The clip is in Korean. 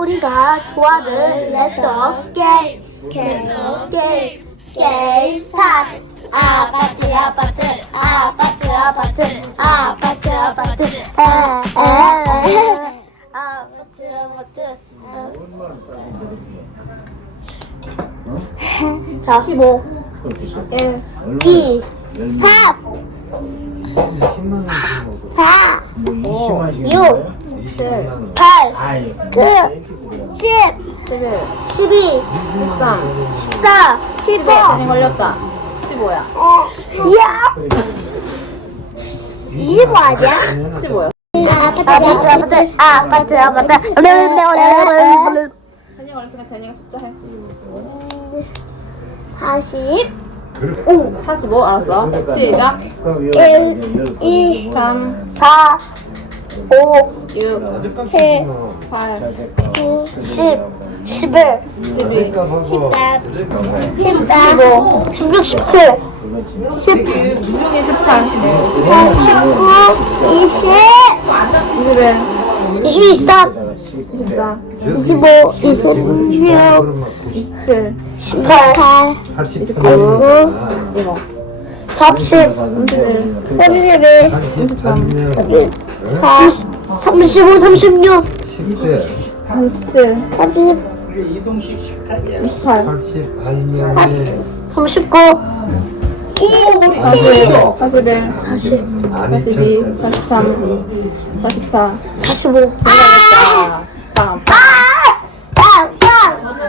우리가 좋아하는 랩도 게임. 게임 게임 게임. 스타트 아파트 아파트 아파트 아파트 아파트 아파트. 아파트 아파트. 자 15 1 2 3 4 6 8 아이, 9 10 11, 12 13, 14 15 많이 걸렸다. 15야. 야! 25 아니야? 15야. 아파트 아파트 아파트 아파트 아파트 세니 걸렸으니까 세니가 숫자 해. 40 45, 알았어. 시작. 1 2 3, 4 5 6, 7 8, 9 10 11 12, 13 14 15 16 17 10 16에 18, 19 20 21, 22 23 24, 25 26 27, 28 29 O T Sib Sibir Sibir Sibir Sibir Sibir Sibir işi İşi İslam Zibo isim yok Zakar Zibo Tapsir Tabii tabii 4 35 36 37, 30 28, 39 40, 41, 40 42, 43, 44. 45 자, 다음.